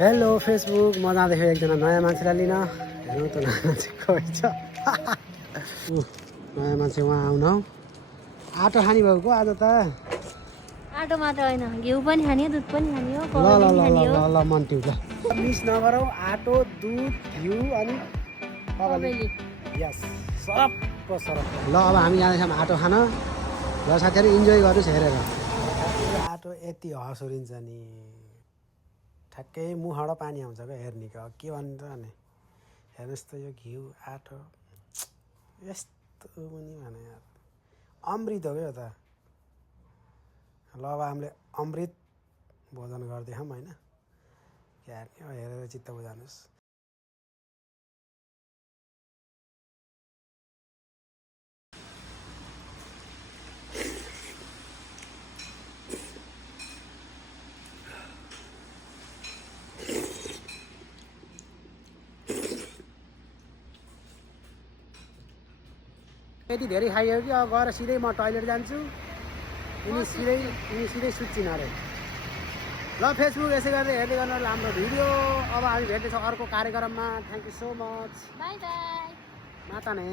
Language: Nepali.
हेलो फेसबुक म जाँदैछु एकजना नयाँ मान्छेलाई लिन हेर्नु त नयाँ मान्छे खोइ छ नयाँ मान्छे उहाँ आउन हौ आटो खाने भएको आज त आटो मात्र होइन घिउ पनि खाने दुध पनि खाने हो ल कफी ल पनि ल खाने ल हो ल ल मन्ट्यु ल मिस नगरौ आटो दुध घिउ अनि कफी यस सरप्प सरप्प ल अब हामी जाँदैछौँ आटो खान ल साथीहरू इन्जोय गर्नुहोस् हेरेर आटो यति हस उरिन्छ नि ठ्याक्कै मुखबाट पानी आउँछ क्या हेर्ने क्या के भन्छ भने हेर्नुहोस् त यो घिउ आटो यस्तो पनि भने यार अमृत हो क्या यो त ल अब हामीले अमृत भोजन गर्दैछौँ होइन के हेर्ने हो हेरेर चित्त बुझाउनुहोस् यति धेरै खाइयो कि अब गएर सिधै म टोइलेट जान्छु यिनी सिधै सुत्छिन् अरे ल फेसबुक यसै गर्दै हेर्दै गर्नु हाम्रो भिडियो अब हामी भेट्दैछौँ अर्को कार्यक्रममा thank you so much by by माता ने